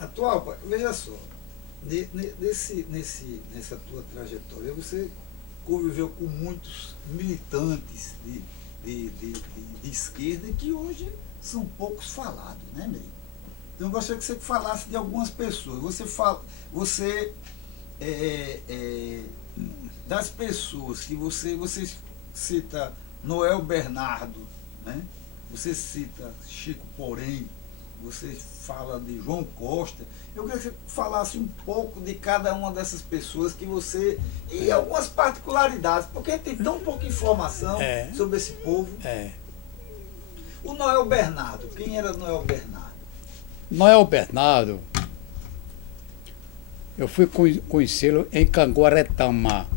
atual, veja só, nessa tua trajetória, você conviveu com muitos militantes de esquerda que hoje são poucos falados, né, Ney? Então eu gostaria que você falasse de algumas pessoas. Você das pessoas que você cita Noel Bernardo, né? Você cita Chico Porém, você fala de João Costa. Eu queria que você falasse um pouco de cada uma dessas pessoas que você. E algumas particularidades, porque tem tão pouca informação sobre esse povo. O Noel Bernardo, quem era Noel Bernardo? Noel Bernardo, eu fui conhecê-lo em Canguaretama,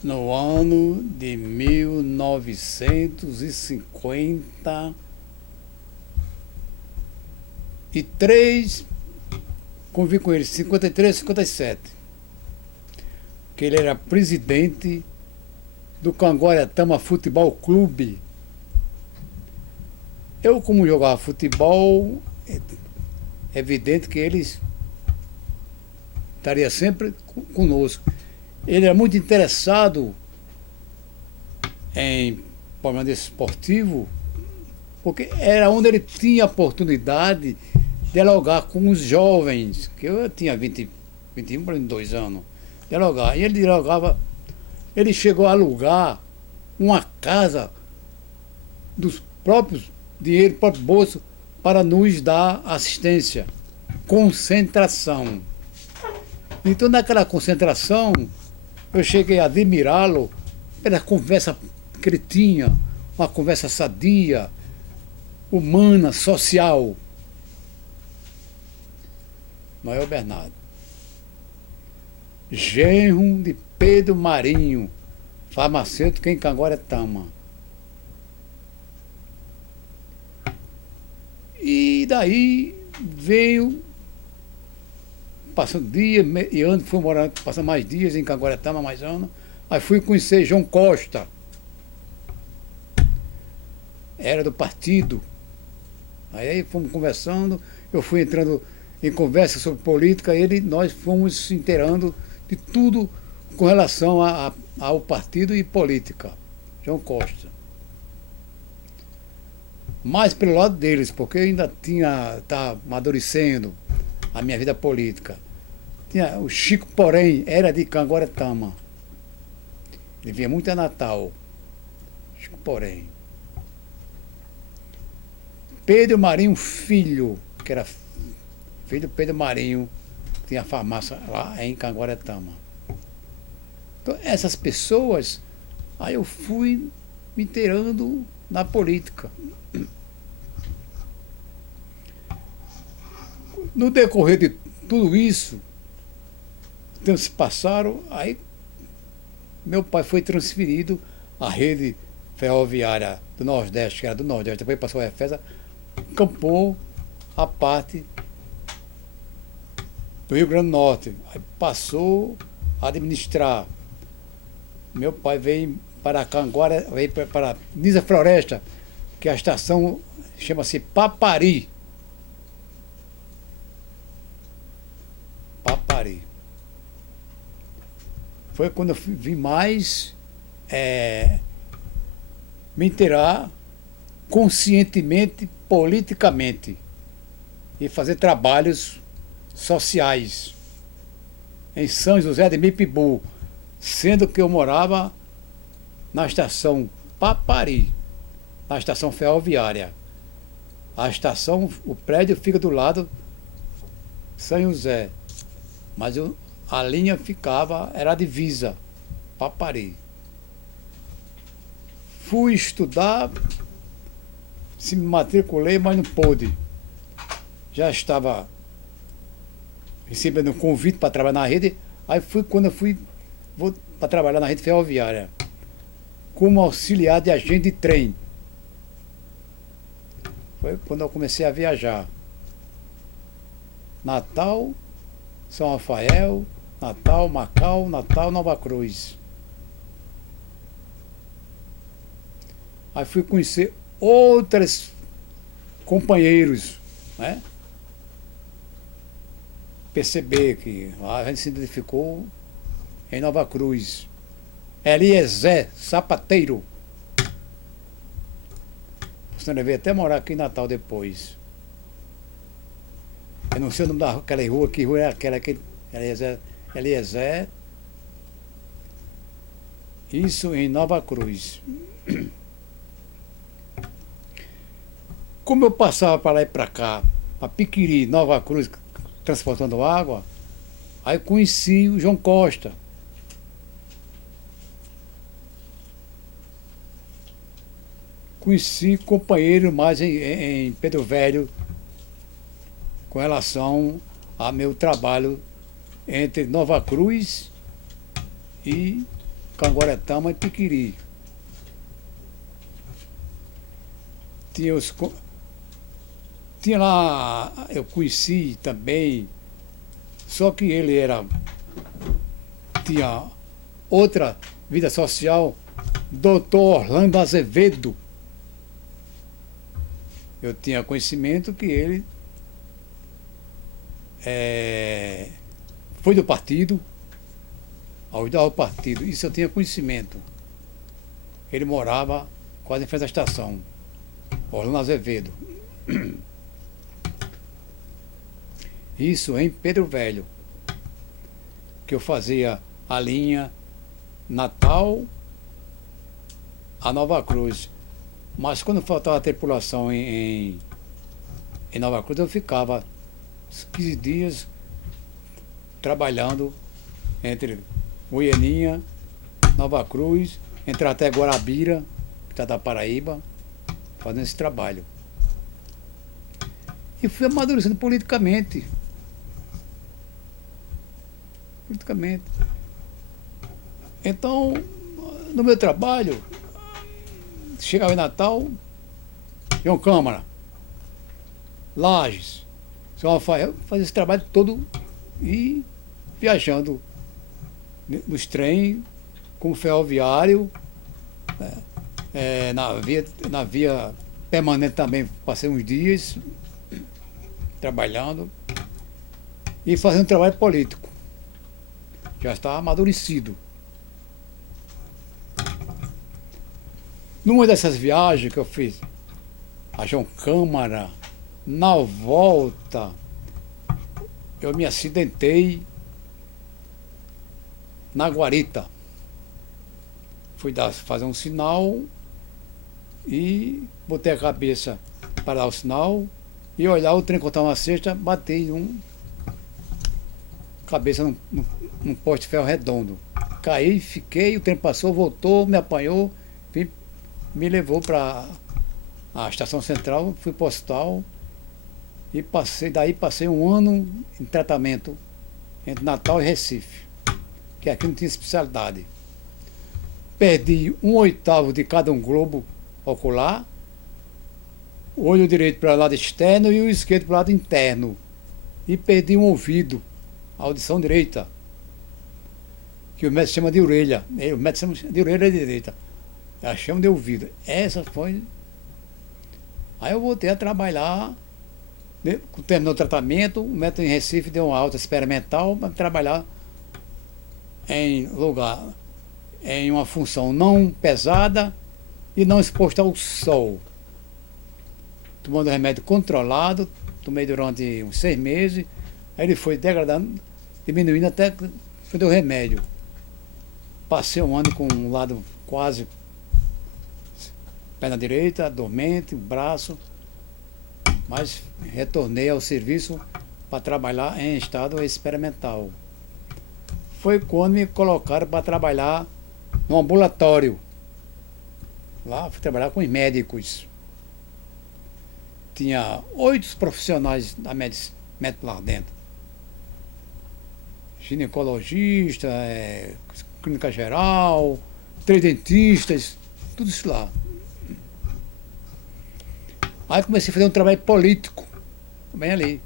no ano de 1953, convivi com ele, 53, 57, que ele era presidente do Canguaretama Futebol Clube. Eu, como jogava futebol, é evidente que ele estaria sempre conosco. Ele era muito interessado em problema esportivo, porque era onde ele tinha a oportunidade de dialogar com os jovens, que eu tinha 21 para 22 anos, dialogar. E ele dialogava, ele chegou a alugar uma casa dos próprios dinheiro para o bolso para nos dar assistência. Concentração. Então, naquela concentração, eu cheguei a admirá-lo pela conversa que ele tinha, uma conversa sadia, humana, social. Noel Bernardo. Genro de Pedro Marinho, farmacêutico em Canguaretama. E daí veio, passando dia e ano, fui morar, passando mais dias em Canguaretama, mais ano. Aí fui conhecer João Costa. Era do partido. Aí fomos conversando, eu fui entrando em conversa sobre política, nós fomos se inteirando de tudo com relação ao partido e política. João Costa. Mais pelo lado deles, porque eu ainda estava amadurecendo a minha vida política. Tinha o Chico Porém, era de Canguaretama. Ele vinha muito a Natal. Chico Porém. Pedro Marinho Filho, que era filho do Pedro Marinho, tinha farmácia lá em Canguaretama. Então, essas pessoas, aí eu fui me inteirando na política. No decorrer de tudo isso, os tempos se passaram, aí meu pai foi transferido à rede ferroviária do Nordeste, que era do Nordeste, depois passou a Refesa, campou a parte do Rio Grande do Norte, aí passou a administrar. Meu pai veio para Canguara, veio para Nisa Floresta, que a estação chama-se Papari. Papari. Foi quando eu vim mais me inteirar conscientemente, politicamente, e fazer trabalhos sociais em São José de Mipibu, sendo que eu morava na estação Papari, na estação ferroviária. A estação, o prédio fica do lado São José, mas a linha ficava, era a divisa, Papari. Fui estudar, se me matriculei, mas não pude. Já estava recebendo um convite para trabalhar na rede, aí quando eu fui para trabalhar na rede ferroviária, como auxiliar de agente de trem. Foi quando eu comecei a viajar. Natal, São Rafael, Natal, Macau, Natal, Nova Cruz. Aí fui conhecer outros companheiros né? Perceber que lá a gente se identificou em Nova Cruz. Eliezer Sapateiro. Você veio até morar aqui em Natal depois. Eu não sei o nome daquela rua, que rua é aquela que Eliezer. Isso em Nova Cruz. Como eu passava para lá e para cá, para Piquiri, Nova Cruz, transportando água, aí conheci o João Costa. Conheci companheiro mais em Pedro Velho com relação a meu trabalho entre Nova Cruz e Canguaretama e Piquiri. Tinha lá, eu conheci também, só que ele tinha outra vida social, doutor Orlando Azevedo. Eu tinha conhecimento que ele foi do partido, ajudava o partido, isso eu tinha conhecimento. Ele morava quase em frente à estação, Orlando Azevedo. Isso em Pedro Velho, que eu fazia a linha Natal a Nova Cruz. Mas quando faltava a tripulação em Nova Cruz, eu ficava 15 dias trabalhando entre Goianinha, Nova Cruz, entrar até Guarabira, que está da Paraíba, fazendo esse trabalho. E fui amadurecendo politicamente. Então, no meu trabalho, chegava em Natal, João Câmara, Lages, São Rafael, fazia esse trabalho todo e viajando nos trens, como ferroviário, né? Na via permanente também passei uns dias trabalhando e fazendo trabalho político. Já estava amadurecido. Numa dessas viagens que eu fiz a João Câmara, na volta, eu me acidentei na guarita. Fui fazer um sinal e botei a cabeça para dar o sinal e olhar o trem cortar uma cesta, batei cabeça num poste de ferro redondo. Caí, fiquei, o trem passou, voltou, me apanhou, me levou para a estação central, fui para o hospital e passei um ano em tratamento entre Natal e Recife, que aqui não tinha especialidade. Perdi 1/8 de cada um globo ocular, o olho direito para o lado externo e o esquerdo para o lado interno. E perdi um ouvido, a audição direita, que o médico chama de orelha. O médico chama de orelha direita. Ela chama de ouvido. Essa foi. Aí eu voltei a trabalhar, terminou o tratamento, o médico em Recife deu uma alta experimental para trabalhar em uma função não pesada e não exposta ao sol. Tomando remédio controlado, tomei durante uns 6 meses, aí ele foi degradando, diminuindo até que foi do remédio. Passei um ano com um lado quase perna direita, dormente, o braço, mas retornei ao serviço para trabalhar em estado experimental. Foi quando me colocaram para trabalhar no ambulatório. Lá fui trabalhar com os médicos. Tinha 8 profissionais da médica lá dentro. Ginecologista, clínica geral, 3 dentistas, tudo isso lá. Aí comecei a fazer um trabalho político, também ali.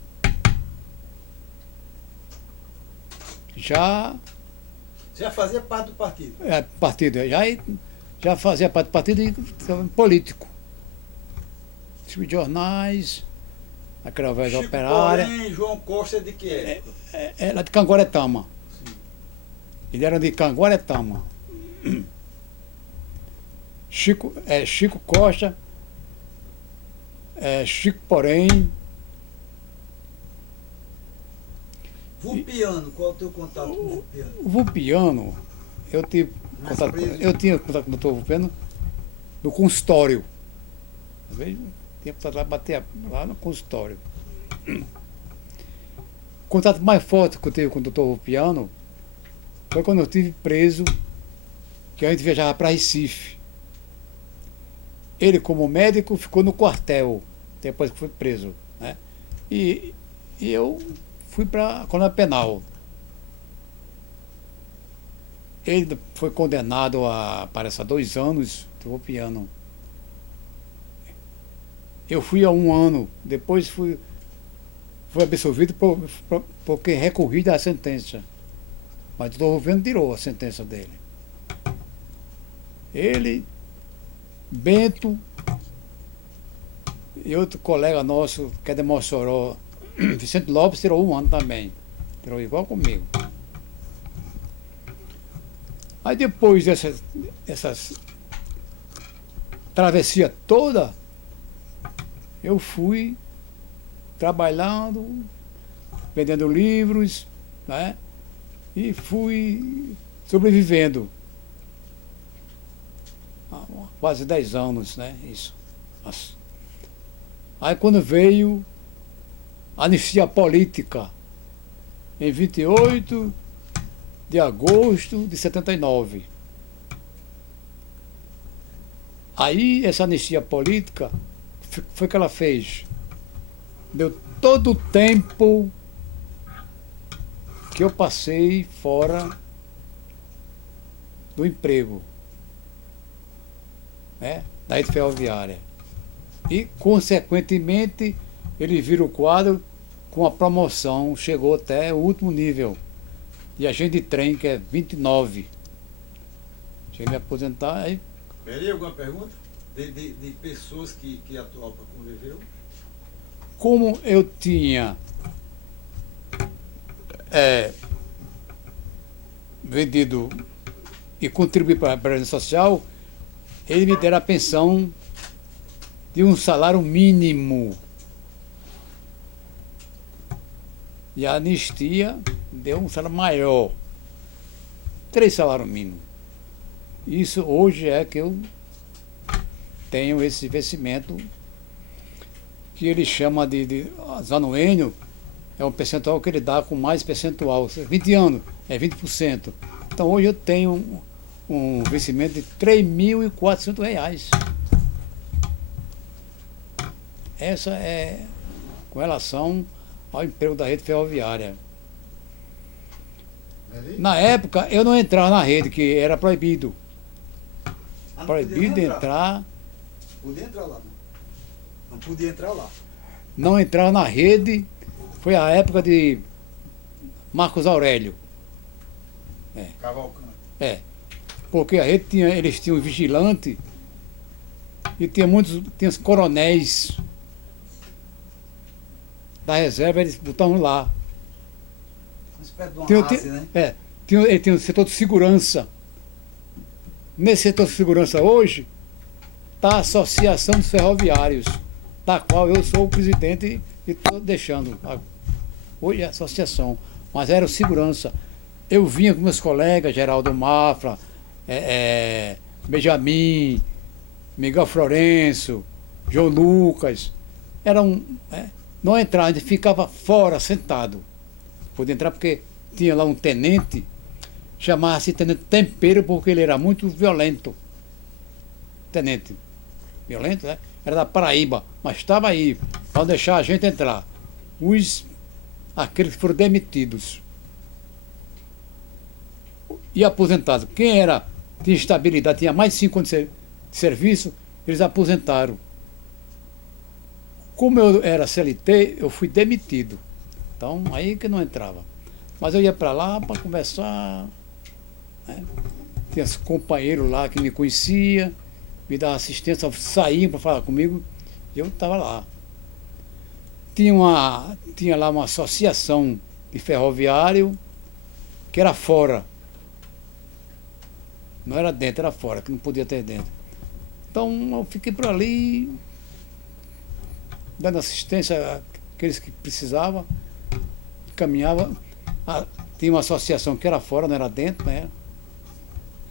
Já fazia parte do partido? Já fazia parte do partido e político. Distribuir jornais, aquela velha Chico operária. Porém, João Costa é de que época? Ela de Canguaretama. Sim. Ele era de Canguaretama. Chico Costa, Chico Porém. Vulpiano, qual é o teu contato com o Vulpiano? O Vulpiano, eu tive Mais contato, preso? eu tinha contato com o doutor Vulpiano no consultório. Às vezes, tinha contato lá, bater lá no consultório. O contato mais forte que eu tive com o doutor Vulpiano foi quando eu estive preso, que a gente viajava para Recife. Ele, como médico, ficou no quartel, depois que foi preso. Né? E eu fui para a colônia penal. Ele foi condenado parece, a 2 anos, do piano. Eu fui a 1 ano, depois fui absolvido porque recorri da sentença. Mas o doutor Rufino tirou a sentença dele. Ele, Bento e outro colega nosso, que é de Mossoró, Vicente Lopes, tirou 1 ano também. Tirou igual comigo. Aí depois dessas travessia toda, eu fui trabalhando, vendendo livros, né? E fui sobrevivendo. Há quase 10 anos, né? Isso. Aí quando veio a anistia política, em 28 de agosto de 79. Aí essa anistia política foi que ela fez. Deu todo o tempo que eu passei fora do emprego, né, da rede ferroviária. E, consequentemente, ele vira o quadro com a promoção, chegou até o último nível de agente de trem, que é 29. Cheguei a me aposentar, aí... Teria alguma pergunta? De pessoas que a tropa conviveu? Como eu tinha vendido e contribuído para a Previdência Social, ele me deram a pensão de um salário mínimo. E a anistia deu um salário maior. 3 salários mínimos. Isso hoje é que eu tenho esse vencimento que ele chama de anuênio, é um percentual que ele dá com mais percentual. 20 anos, é 20%. Então hoje eu tenho um vencimento de R$3.400. Essa é com relação ao emprego da rede ferroviária. Na época eu não entrava na rede, que era proibido. Proibido de entrar. Podia entrar lá, né? Não podia entrar lá. Não entrar na rede, foi a época de Marcos Aurélio. Cavalcante. Porque a rede eles tinham vigilante e tinha os coronéis da reserva, eles botavam lá. Uma espécie de uma base, né? Ele tinha o setor de segurança. Nesse setor de segurança hoje está a Associação dos Ferroviários, da qual eu sou o presidente e estou deixando. Hoje é a associação, mas era o segurança. Eu vinha com meus colegas, Geraldo Mafra, Benjamin, Miguel Florencio, João Lucas. Não entrava, a gente ficava fora, sentado. Podia entrar porque tinha lá um tenente, chamava-se Tenente Tempero, porque ele era muito violento. Tenente. Violento, né? Era da Paraíba, mas estava aí, para deixar a gente entrar. Aqueles que foram demitidos. E aposentados. Quem tinha estabilidade, tinha mais de 5 anos de serviço, eles aposentaram. Como eu era CLT, eu fui demitido. Então, aí que não entrava. Mas eu ia para lá para conversar. Né? Tinha companheiros lá que me conheciam, me davam assistência, saíam para falar comigo, e eu estava lá. tinha lá uma associação de ferroviário que era fora. Não era dentro, era fora, que não podia ter dentro. Então eu fiquei por ali, dando assistência àqueles que precisavam, caminhava. Tinha uma associação que era fora, não era dentro, né?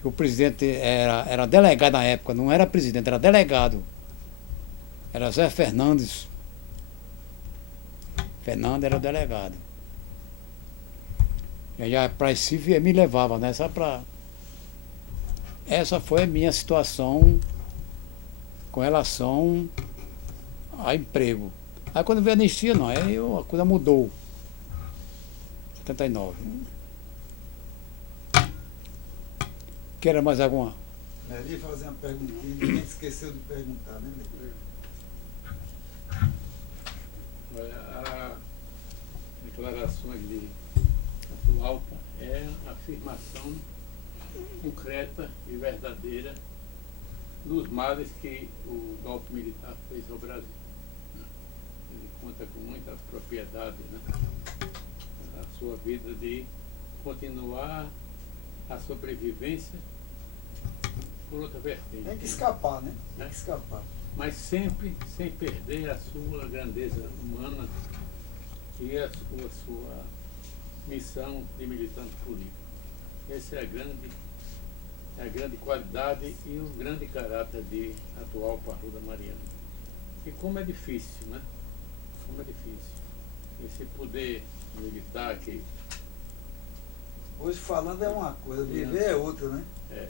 O presidente era delegado na época, não era presidente, era delegado. Era Zé Fernandes. Fernando era o delegado. E aí para Recife me levava, né? Só pra... Essa foi a minha situação com relação a emprego. Aí quando veio a anistia, não, aí a coisa mudou. 79. Quer mais alguma? Meri, fazer uma perguntinha, ninguém esqueceu de perguntar, né, Meri? Olha, as declarações de Atahualpa é a afirmação concreta e verdadeira dos males que o golpe militar fez ao Brasil. Ele conta com muita propriedade, né, na sua vida de continuar a sobrevivência por outra vertente. Tem que escapar, né? Tem que escapar. Mas sempre sem perder a sua grandeza humana e a sua missão de militante político. Essa é a grande qualidade e o grande caráter de Atahualpa Arruda Mariano. E como é difícil, né? Como é difícil. Esse poder militar que... Hoje falando é uma coisa, viver é outra, né? É,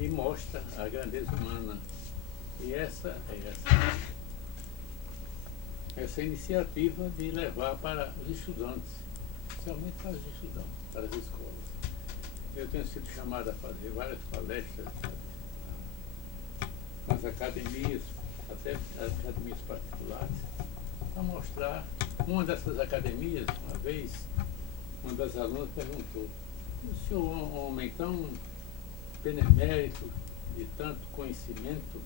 e mostra a grandeza humana. E essa iniciativa de levar para os estudantes, especialmente para os estudantes, para as escolas. Eu tenho sido chamado a fazer várias palestras nas academias, até academias particulares, para mostrar. Uma dessas academias, uma vez, uma das alunas perguntou: o senhor é um homem tão benemérito, de tanto conhecimento,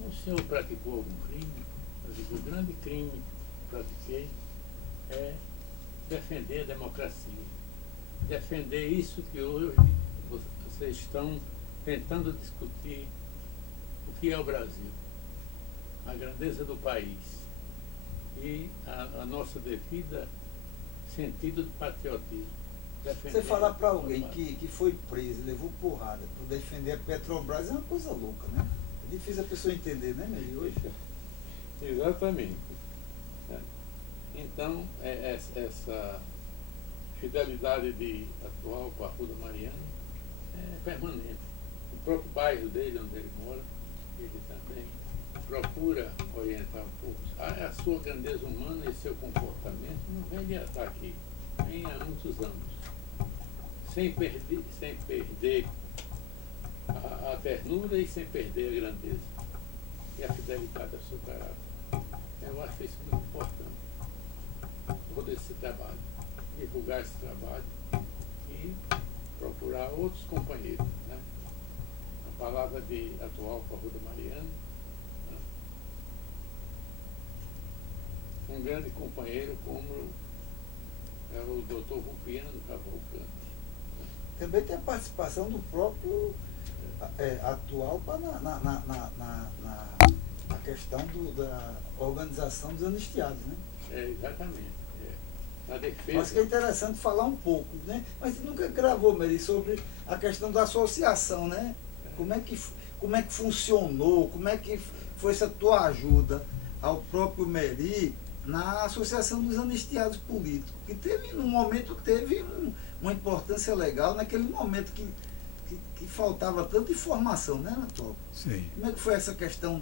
o senhor praticou algum crime? Eu digo: o grande crime que pratiquei é defender a democracia. Defender isso que hoje vocês estão tentando discutir, o que é o Brasil, a grandeza do país e a nossa devida sentido de patriotismo. Defender Você falar para alguém que foi preso, levou porrada por defender a Petrobras é uma coisa louca, né? É difícil a pessoa entender, né, Meri? Hoje. Exatamente. Então, essa fidelidade de Atahualpa Arruda Mariano é permanente. O próprio bairro dele, onde ele mora, ele também procura orientar o povo. A sua grandeza humana e seu comportamento não vem de estar aqui, vem há muitos anos. Sem perder a ternura e sem perder a grandeza e a fidelidade ao seu caráter. Eu acho isso muito importante. Todo esse trabalho, divulgar esse trabalho e procurar outros companheiros, né? A palavra de Atahualpa Arruda Mariano, né? Um grande companheiro como é o Dr. Rupiano Cavalcante. Também tem a participação do próprio Atahualpa na questão da organização dos anistiados, né? Exatamente. Na defesa. Mas que é interessante falar um pouco, né? Mas você nunca gravou, Meri, sobre a questão da associação, né? Como é que funcionou, como é que foi essa tua ajuda ao próprio Meri na Associação dos Anistiados Políticos, que teve, num momento, teve uma importância legal, naquele momento que faltava tanta informação, né, Anatólio? Sim. Como é que foi essa questão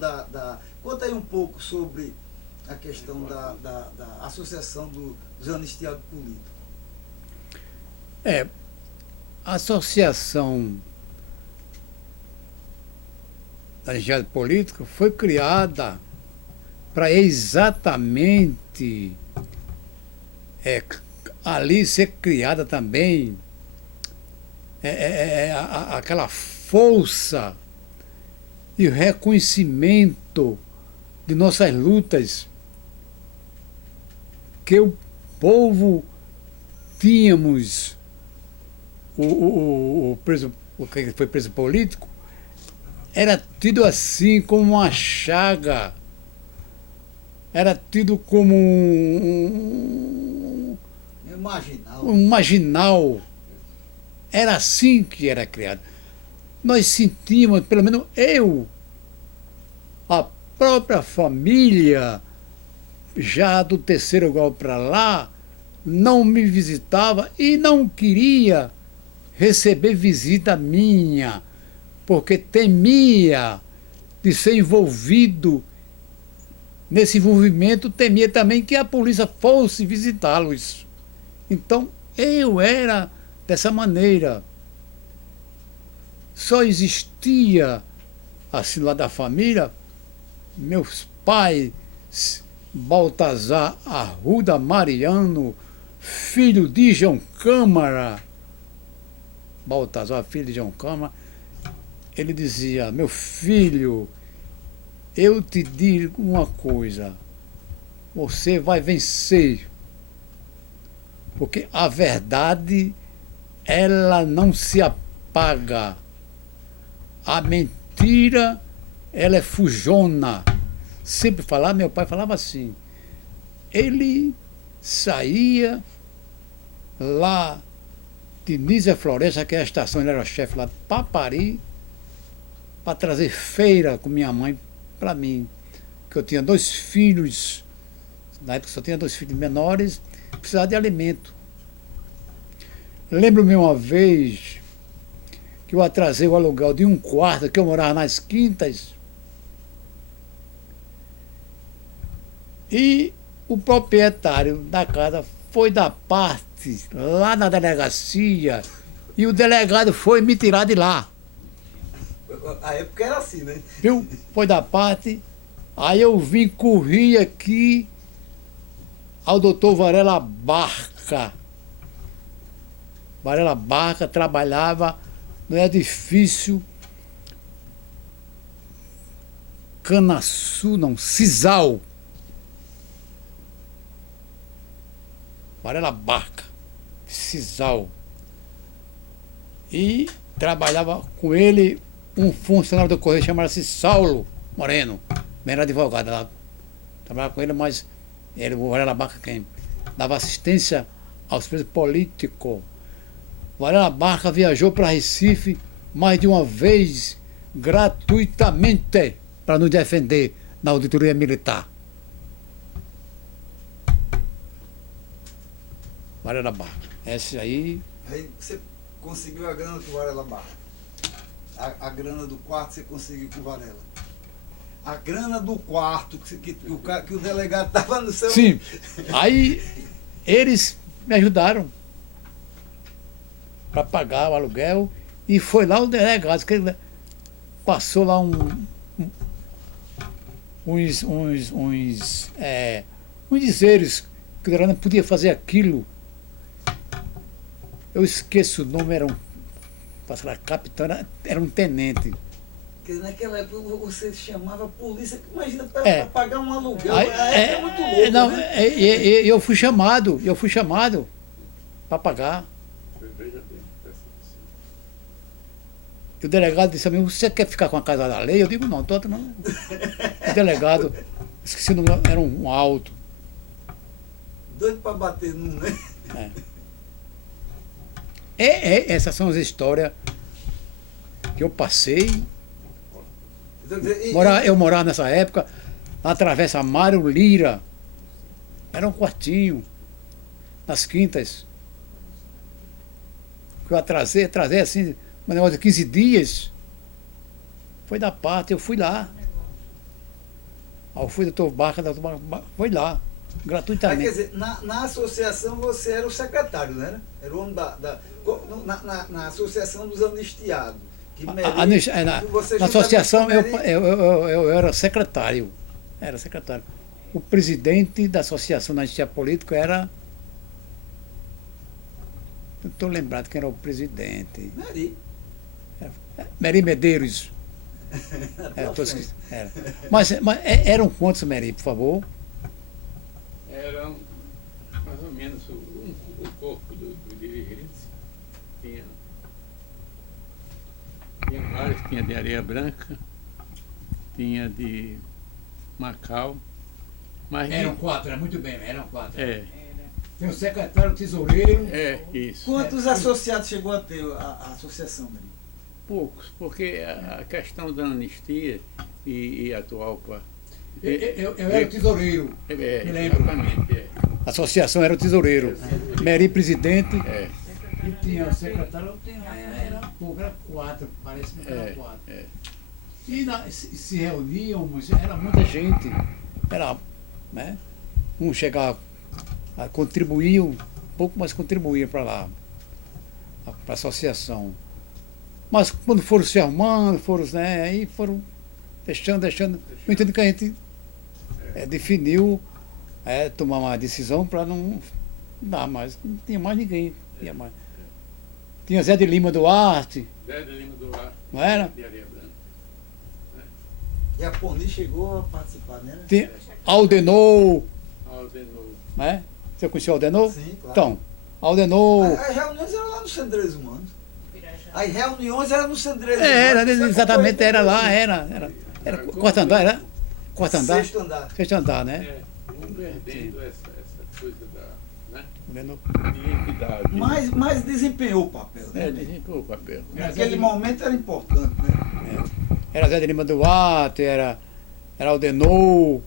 Conta aí um pouco sobre a questão da Associação dos Anistiados Políticos. A Associação da Anistiado Político foi criada para exatamente ali ser criada também aquela força e o reconhecimento de nossas lutas porque o povo tínhamos o preso, o que foi preso político, era tido assim como uma chaga, era tido como Imaginal. um marginal. Era assim que era criado. Nós sentimos, pelo menos eu, a própria família, já do terceiro grau para lá, não me visitava e não queria receber visita minha, porque temia de ser envolvido nesse envolvimento, temia também que a polícia fosse visitá-los. Então, eu era dessa maneira. Só existia, assim, lá da família, meus pais, Baltazar Arruda Mariano, filho de João Câmara. Baltazar, filho de João Câmara, ele dizia: meu filho, eu te digo uma coisa, você vai vencer, porque a verdade, ela não se apaga, a mentira, ela é fujona. Sempre falava, meu pai falava assim, ele saía lá de Nízia Floresta, que é a estação, ele era chefe lá de Papari, para trazer feira com minha mãe para mim, que eu tinha 2 filhos, na época só tinha 2 filhos menores, precisava de alimento. Lembro-me uma vez que eu atrasei o aluguel de um quarto, que eu morava nas Quintas, e o proprietário da casa foi dar parte lá na delegacia e o delegado foi me tirar de lá. A época era assim, né? Viu? Foi dar parte. Aí eu vim, corri aqui ao doutor Varela Barca. Varela Barca trabalhava no edifício Canaçu, não, Cisal. Varela Barca, Cisal. E trabalhava com ele um funcionário do Correio chamado-se Saulo Moreno, era advogado lá. Trabalhava com ele, mas ele, o Varela Barca, quem dava assistência aos presos políticos. Varela Barca viajou para Recife mais de uma vez, gratuitamente, para nos defender na auditoria militar. Varela Barca. Esse aí. Aí você conseguiu a grana com o Varela Barca. A grana do quarto você conseguiu com o Varela. A grana do quarto que o delegado estava no seu... Sim. Aí eles me ajudaram para pagar o aluguel e foi lá o delegado, que ele passou lá uns dizeres que o delegado não podia fazer aquilo. Eu esqueço o nome, era capitão, era um tenente. Porque naquela época você chamava a polícia, imagina, para pagar um aluguel, é muito louco, não, né? Eu fui chamado para pagar. E o delegado disse a mim: você quer ficar com a casa da lei? Eu digo: não, não. O delegado, esqueci o nome, era um alto. Doido para bater num, né? Essas são as histórias que eu passei. Eu morava nessa época na Travessa Mário Lira. Era um quartinho nas Quintas. Que eu atrasei assim, um negócio de 15 dias. Foi da parte, eu fui lá. Aí eu fui do doutor Barca, foi lá, gratuitamente. Quer dizer, na associação você era o secretário, né? Era o homem na associação dos anistiados. Na associação eu era secretário. Era secretário. O presidente da associação da anistia política era... Não estou lembrado quem era o presidente. Meri Medeiros. Mas eram quantos, Meri, por favor? Eram tinha vários, tinha de Areia Branca, tinha de Macau, mas Eram 4, era muito bem, eram 4. é, Tem o secretário, o tesoureiro. isso. Quantos associados chegou a ter a associação, Maria? Poucos, porque a questão da anistia e atual Eu era o tesoureiro. Me lembro. exatamente, A associação era o tesoureiro. Meri presidente. é. E tinha o secretário, era pouco, era 4, parece que era 4. E se reuniam, mas era muita gente. Era, né? Um chegava a contribuir, um pouco, mas contribuía para lá, para a associação. Mas quando foram se arrumando, né, aí foram deixando. Eu entendo que a gente definiu tomar uma decisão para não dar mais. Não tinha mais ninguém. Tinha mais. Tinha Zé de Lima Duarte, Zé de Lima Duarte, não era? de Areia Branca. E a Poni chegou a participar, né? Tinha Aldenou, Aldenou. né? Você conheceu Aldenou? Sim, claro. Então, Aldenou. As reuniões eram lá no Sandrez Humanos. As reuniões eram no Sandrez Era, Humanos. exatamente, era lá, era quarto andar, era? Quarto andar? Sexto andar. Sexto andar, né? É, vamos perdendo essa coisa né, Aldenou. de entidade. Mas desempenhou o papel, né? desempenhou o papel. Naquele momento era importante, né? Era Zé de Lima Duarte, era Aldenou,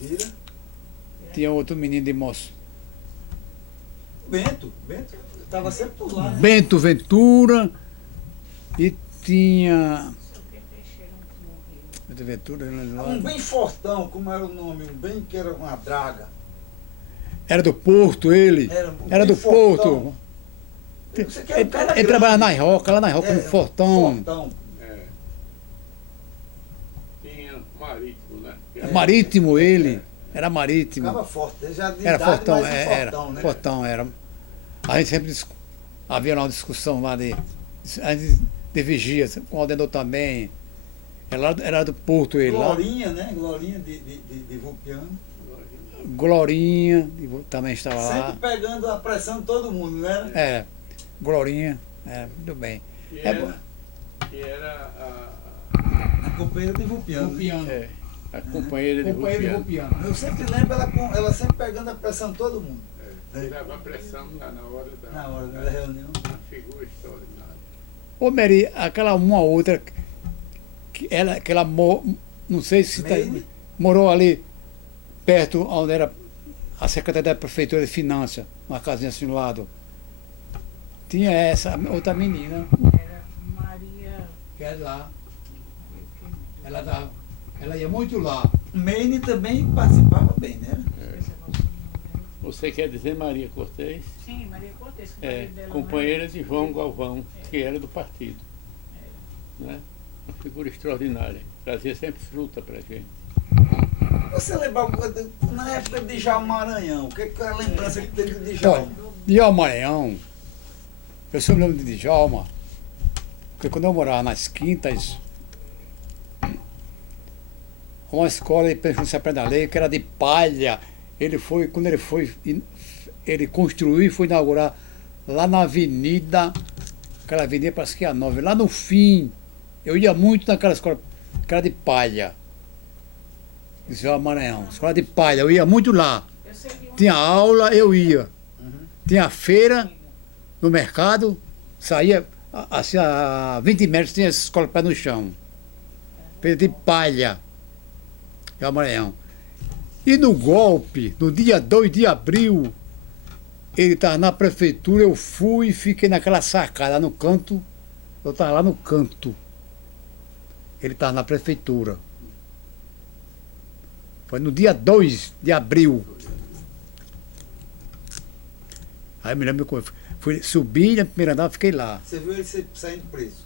Vira. tinha outro menino de moço. Bento estava sempre por lá, né? Bento Ventura e tinha. Bento Ventura, Um bem fortão, como era o nome? Um bem que era uma draga. era do Porto, ele. Era do Porto. Você quer um cara Ele grande. trabalhava na Roca, lá na Roca, no Fortão. Fortão. É. Tinha Marítimo, né? Que era- Marítimo, ele. Era Marítimo. Ficava forte. Ele já de Era idade, Fortão, mas um era. fortão, né? Fortão, era. A gente sempre havia lá uma discussão lá a gente de vigia, com o Aldenor também. Era do Porto, ele lá. Glorinha, né? Glorinha de Vulpiano. Glorinha, também estava lá. Sempre pegando a pressão de todo mundo, né? Glorinha, muito bem. Que É bom. era A companheira de Vulpiano. né? a companheira de Rupiano. Eu sempre lembro ela sempre pegando a pressão de todo mundo. Tirava a pressão lá na hora Na hora da reunião. Uma figura extraordinária. Ô Mary, aquela uma outra, não sei se Meire? morou ali perto onde era a Secretaria da Prefeitura de Finanças, uma casinha assim do lado. Tinha essa outra menina, Era Maria. que é lá. Ela ia muito lá. Meine também participava bem, né? Você quer dizer Maria Cortez? Sim, Maria Cortez. Que o marido dela Companheira de João Galvão, que era do partido. Né? Uma figura extraordinária. Trazia sempre fruta pra gente. Você lembra na época de Djalma Maranhão? O que é a lembrança que teve de Olha, Djalma? Djalma Maranhão, eu sou o nome de Djalma, porque quando eu morava nas Quintas, uma escola de pensionista da lei que era de palha. Quando ele construiu e foi inaugurar lá na avenida, aquela avenida parece que é a 9, lá no fim. Eu ia muito naquela escola, que era de palha. De Djalma Maranhão, escola de palha, eu ia muito lá. Eu sei de uma Tinha aula, eu ia. Tinha feira no mercado, saía assim, a 20 metros tinha essa escola pé no chão. Feira de palha. É o Maranhão. E no golpe, no dia 2 de abril, ele estava na prefeitura, eu fui e fiquei naquela sacada no canto. Eu estava lá no canto. Ele estava na prefeitura. Foi no dia 2 de abril. Aí eu me lembro que eu subi na primeira andar, fiquei lá. Você viu ele saindo preso?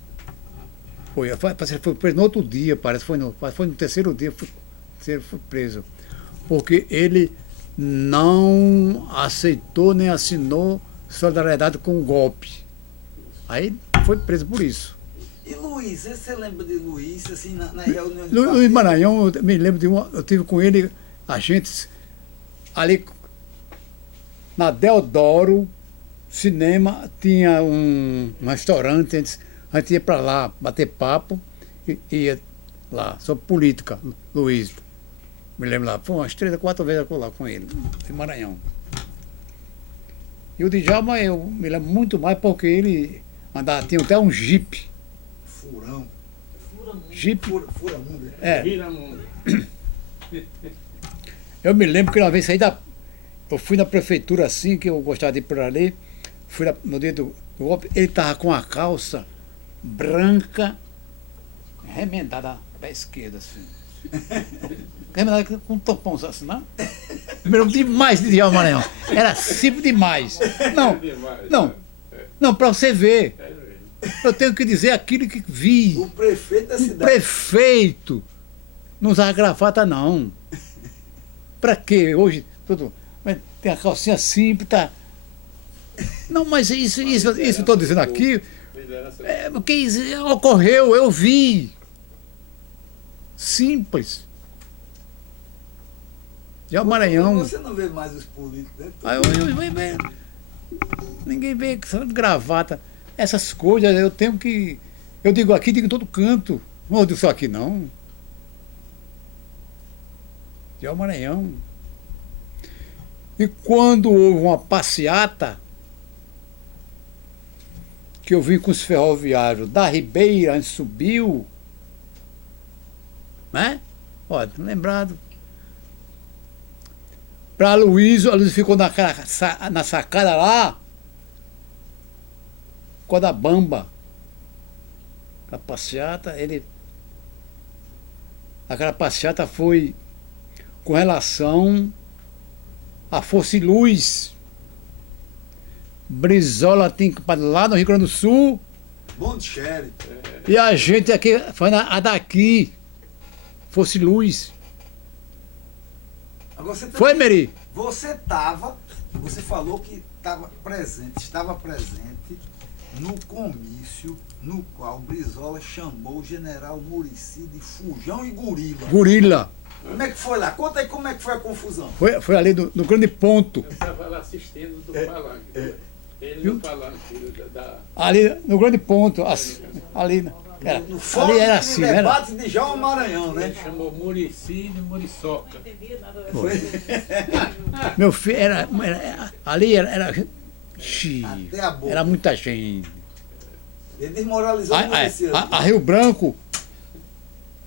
Foi preso no outro dia, parece foi no terceiro dia, foi preso. Porque ele não aceitou nem assinou solidariedade com o golpe. Aí foi preso por isso. E Luiz, você lembra de Luiz, assim, na reunião de Luiz Maranhão, eu me lembro eu tive com ele, a gente ali na Deodoro, cinema, tinha um restaurante, a gente ia para lá bater papo e ia lá, sobre política, Luiz. Me lembro lá, foi umas 3 ou 4 vezes eu lá com ele, em Maranhão. E o Djalma eu me lembro muito mais porque ele andava, tinha até um jipe. Furão. Jipe. Fura mundo. É. Vira mundo. Eu me lembro que uma vez eu fui na prefeitura assim, que eu gostava de ir por ali, fui no dia do golpe, ele estava com a calça branca, remendada para a esquerda, assim. Remendada com um tampão assim, não? Me lembro demais de Djalma Maranhão. Era simples demais. Não, para você ver. Eu tenho que dizer aquilo que vi. O prefeito da O cidade. prefeito não usava gravata, não. Pra quê? Hoje, tudo. Tem a calcinha simples, tá. Não, mas isso eu estou dizendo aqui, porque isso ocorreu, eu vi. Simples. Já o Maranhão. Você não vê mais os políticos, né? Aí ninguém vê com gravata. Essas coisas eu tenho que. Eu digo aqui, digo em todo canto. Não digo só aqui não. Já o Maranhão. E quando houve uma passeata, que eu vim com os ferroviários da Ribeira, a gente subiu, né? Ó, lembrado. Para a Luiz ficou na sacada lá, com a da Bamba. A passeata, aquela passeata foi com relação à Força e Luz. Brizola tem que ir lá no Rio Grande do Sul. Bom de Sherry. E a gente aqui, foi a daqui, Força e Luz. Agora você Foi, Meri? Você falou que estava presente no comício no qual Brizola chamou o general Muricy de Fujão e Gorila. Gorila. Como é que foi lá? Conta aí como é que foi a confusão. Foi ali no Grande Ponto. Eu estava lá assistindo do palanque. Ele no palanque da. Ali no Grande Ponto. Ali No fórum ali era de assim, debate de Djalma Maranhão, né? Ele chamou Muricy de Muriçoca. Não entendi nada. Meu filho, ali era Até a boca. era muita gente. Ele desmoralizou o Muricy. A Rio Branco,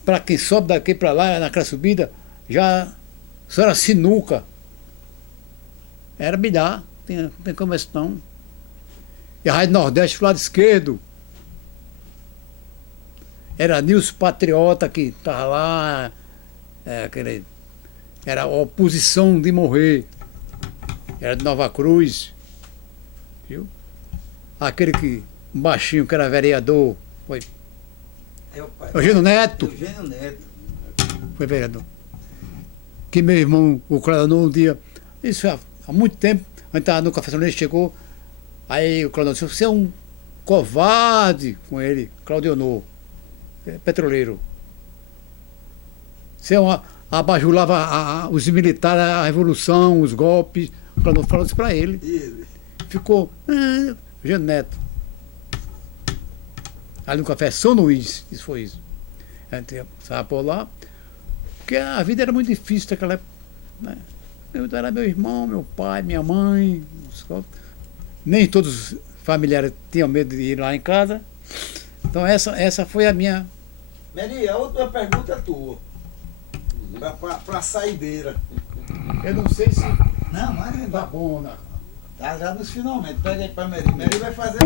para quem sobe daqui para lá, naquela subida, só era sinuca. Era bilhar, não tem como isso não. E a Rádio Nordeste, pro lado esquerdo, era Nilson Patriota que estava lá, era a oposição de morrer. Era de Nova Cruz, viu? Aquele um baixinho que era vereador, foi Eugênio Neto. Eugênio Neto. Foi vereador. Que meu irmão, o Claudionor, um dia, isso há muito tempo, a gente estava no café, ele chegou, aí o Claudionor disse, você é um covarde com ele, Claudionor, petroleiro. Você abajulava os militares, a revolução, os golpes, o Claudionor falou isso para ele. Ficou, Eugênio Neto. Ali no café São Luís, isso foi isso. A gente estava por lá, porque a vida era muito difícil naquela época. Né? Era meu irmão, meu pai, minha mãe. Nem todos os familiares tinham medo de ir lá em casa. Então essa foi a minha. Meri, a outra pergunta é tua. Para a saideira. Eu não sei se Não, mas tá bom, né? tá já nos finalmente. Pega aí para Meri. Meri vai fazer